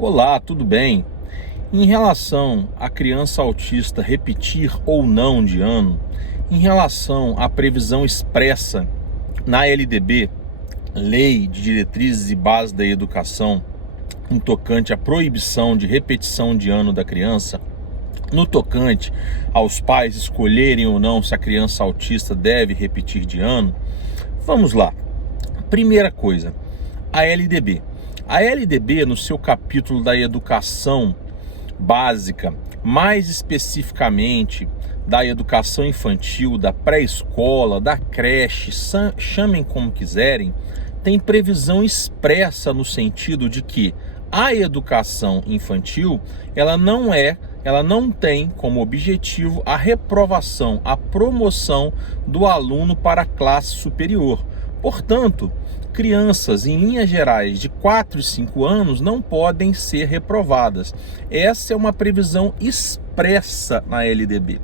Olá, tudo bem? Em relação à criança autista repetir ou não de ano, em relação à previsão expressa na LDB, Lei de Diretrizes e Bases da Educação, no tocante à proibição de repetição de ano da criança, no tocante aos pais escolherem ou não se a criança autista deve repetir de ano, vamos lá. Primeira coisa, a LDB. A LDB, no seu capítulo da educação básica, mais especificamente da educação infantil, da pré-escola, da creche, chamem como quiserem, tem previsão expressa no sentido de que a educação infantil, ela não tem como objetivo a reprovação, a promoção do aluno para a classe superior. Portanto, crianças, em linhas gerais, de 4 e 5 anos não podem ser reprovadas. Essa é uma previsão expressa na LDB.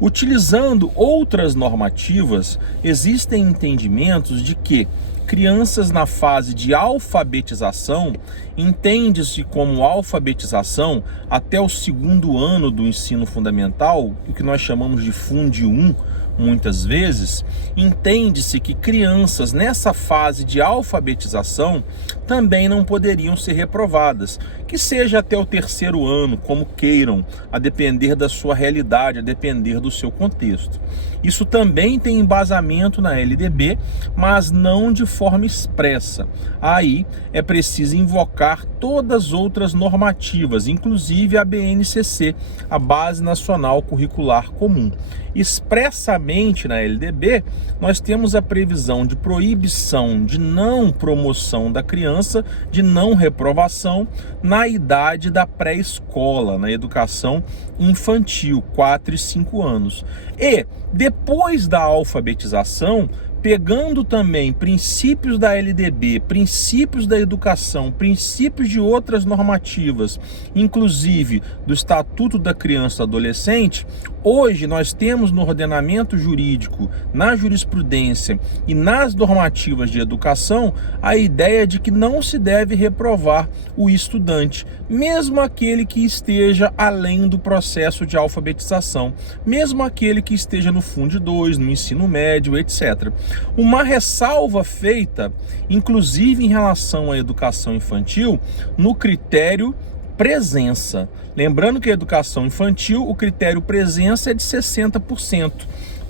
Utilizando outras normativas, existem entendimentos de que crianças na fase de alfabetização, entende-se como alfabetização até o 2º ano do ensino fundamental, o que nós chamamos de Fund 1, muitas vezes, entende-se que crianças nessa fase de alfabetização também não poderiam ser reprovadas, que seja até o 3º ano, como queiram, a depender da sua realidade, a depender do seu contexto. Isso também tem embasamento na LDB, mas não de forma expressa. Aí é preciso invocar todas as outras normativas, inclusive a BNCC, a Base Nacional Curricular Comum. Expressamente na LDB, nós temos a previsão de proibição de não promoção da criança, de não reprovação, na idade da pré-escola, na educação infantil, 4 e 5 anos. E depois da alfabetização, pegando também princípios da LDB, princípios da educação, princípios de outras normativas, inclusive do Estatuto da Criança e do Adolescente, hoje nós temos no ordenamento jurídico, na jurisprudência e nas normativas de educação, a ideia de que não se deve reprovar o estudante, mesmo aquele que esteja além do processo de alfabetização, mesmo aquele que esteja no Fund 2, no ensino médio, etc. Uma ressalva feita, inclusive em relação à educação infantil, no critério presença. Lembrando que a educação infantil, o critério presença é de 60%.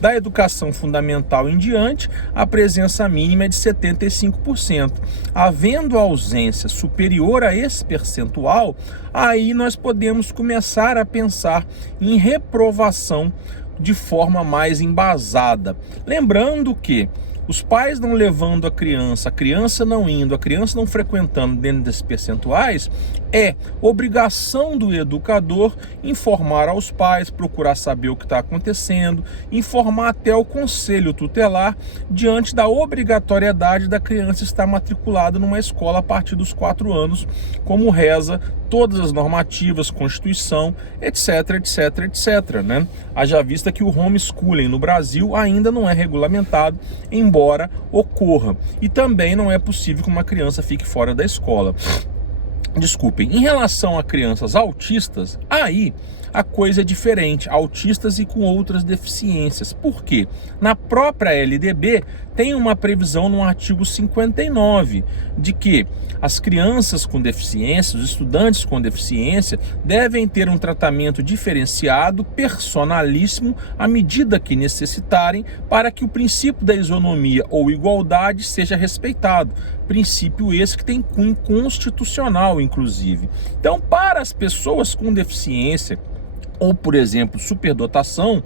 Da educação fundamental em diante, a presença mínima é de 75%. Havendo ausência superior a esse percentual, aí nós podemos começar a pensar em reprovação de forma mais embasada. Lembrando que os pais não levando a criança não indo, a criança não frequentando dentro desses percentuais, é obrigação do educador informar aos pais, procurar saber o que está acontecendo, informar até o conselho tutelar diante da obrigatoriedade da criança estar matriculada numa escola a partir dos 4 anos, como reza todas as normativas, Constituição, etc, etc, etc, né? Haja vista que o homeschooling no Brasil ainda não é regulamentado, embora ocorra. E também não é possível que uma criança fique fora da escola. Desculpem, em relação a crianças autistas, aí a coisa é diferente, autistas e com outras deficiências. Por quê? Na própria LDB tem uma previsão no artigo 59 de que as crianças com deficiência, os estudantes com deficiência, devem ter um tratamento diferenciado, personalíssimo, à medida que necessitarem, para que o princípio da isonomia ou igualdade seja respeitado. Princípio esse que tem cunho constitucional, inclusive. Então, para as pessoas com deficiência, ou, por exemplo, superdotação,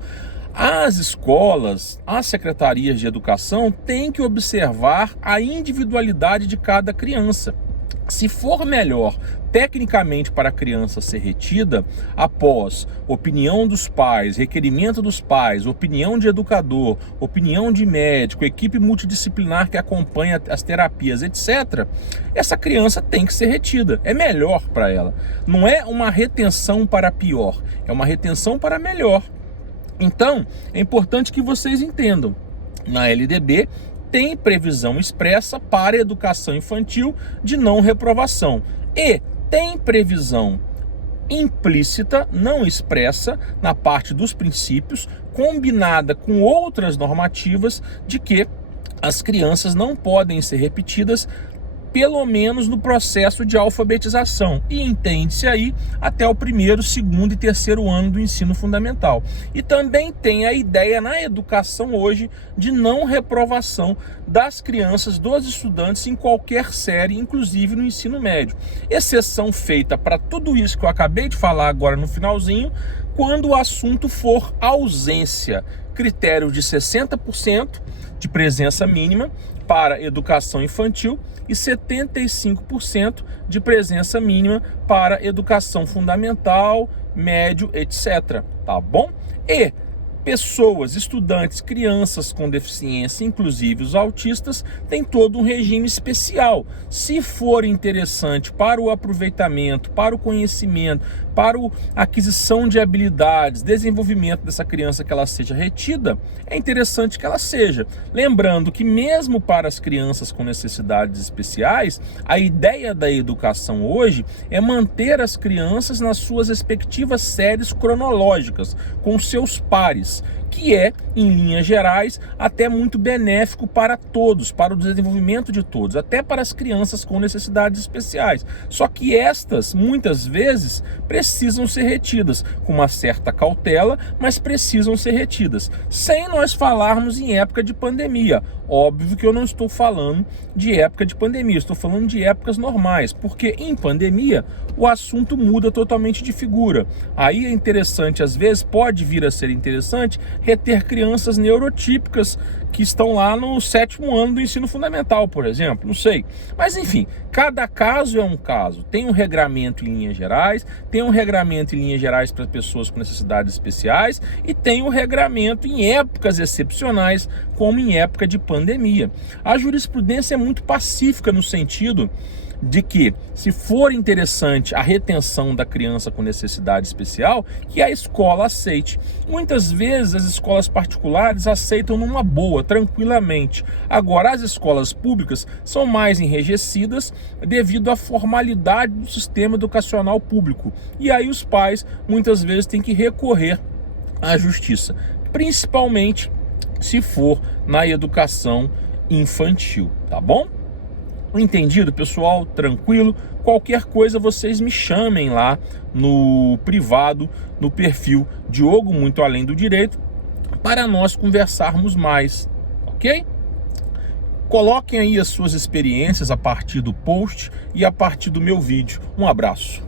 as escolas, as secretarias de educação têm que observar a individualidade de cada criança. Se for melhor tecnicamente para a criança ser retida, após opinião dos pais, requerimento dos pais, opinião de educador, opinião de médico, equipe multidisciplinar que acompanha as terapias, etc., essa criança tem que ser retida. É melhor para ela. Não é uma retenção para pior, é uma retenção para melhor. Então, é importante que vocês entendam. Na LDB, tem previsão expressa para a educação infantil de não reprovação. E tem previsão implícita, não expressa, na parte dos princípios, combinada com outras normativas, de que as crianças não podem ser repetidas, pelo menos no processo de alfabetização, e entende-se aí até o primeiro, segundo e terceiro ano do ensino fundamental. E também tem a ideia na educação hoje de não reprovação das crianças, dos estudantes em qualquer série, inclusive no ensino médio. Exceção feita para tudo isso que eu acabei de falar agora no finalzinho, quando o assunto for ausência, critério de 60% de presença mínima para educação infantil e 75% de presença mínima para educação fundamental, médio, etc. Tá bom? E pessoas, estudantes, crianças com deficiência, inclusive os autistas, têm todo um regime especial. Se for interessante para o aproveitamento, para o conhecimento, para a aquisição de habilidades, desenvolvimento dessa criança, que ela seja retida, é interessante que ela seja. Lembrando que mesmo para as crianças com necessidades especiais, a ideia da educação hoje é manter as crianças nas suas respectivas séries cronológicas, com seus pares, que é, em linhas gerais, até muito benéfico para todos, para o desenvolvimento de todos, até para as crianças com necessidades especiais. Só que estas, muitas vezes, precisam ser retidas, com uma certa cautela, mas precisam ser retidas, sem nós falarmos em época de pandemia. Óbvio que eu não estou falando de época de pandemia, estou falando de épocas normais, porque em pandemia o assunto muda totalmente de figura. Aí é interessante, às vezes pode vir a ser interessante, reter crianças neurotípicas que estão lá no 7º ano do ensino fundamental, por exemplo, não sei. Mas enfim, cada caso é um caso. Tem um regramento em linhas gerais, tem um regramento em linhas gerais para pessoas com necessidades especiais e tem um regramento em épocas excepcionais, como em época de pandemia. A jurisprudência é muito pacífica no sentido de que, se for interessante a retenção da criança com necessidade especial, que a escola aceite. Muitas vezes as escolas particulares aceitam numa boa, tranquilamente. Agora, as escolas públicas são mais enrijecidas devido à formalidade do sistema educacional público. E aí os pais, muitas vezes, têm que recorrer à justiça, principalmente se for na educação infantil, tá bom? Entendido, pessoal? Tranquilo? Qualquer coisa vocês me chamem lá no privado, no perfil Diogo Muito Além do Direito, para nós conversarmos mais, ok? Coloquem aí as suas experiências a partir do post e a partir do meu vídeo. Um abraço.